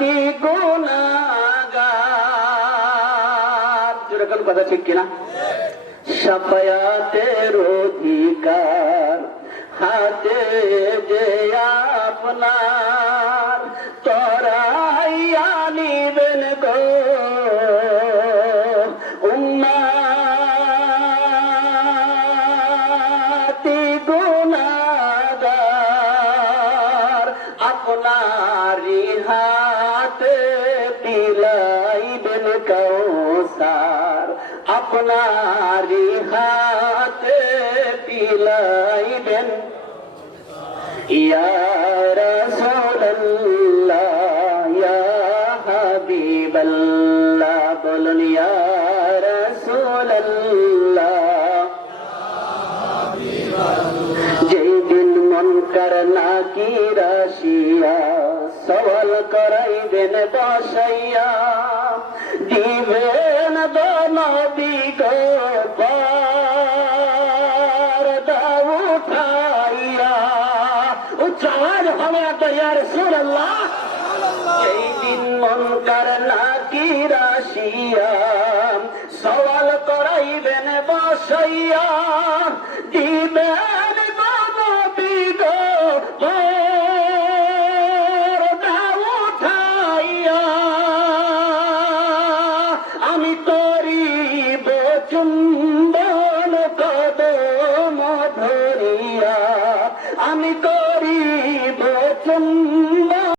উম্মতি গুনাহগার। যেরকম কথা ঠিক কিনা? শাফায়াতের অধিকার হাতে যে আপনার, তরাইয়া নিবেন গো উম্মতি গুনাহগার। আপনারি হাতে পিলাইবেন কাউসার, আপনারি হাতে পিলাইবেন। ইয়া রাসূলুল্লাহ ইয়া হাবিবাল্লাহ, বলুন ইয়া রাসূলুল্লাহ। যেই দিন মুনকার নাকির আসিয়া সওয়াল করাইবেন বসাইয়া, দিবেন নবী গো পর্দা উঠাইয়া। উচ্চারণ হবে একবার ইয়া রাসূলুল্লাহ। এই দিন মুনকার নাকির আসিয়া সওয়াল করাইবেন বসাইয়া, দিবেন নবী গো পর্দা উঠাইয়া। আমি করিব চুম্বন কদম ধরিয়া, আমি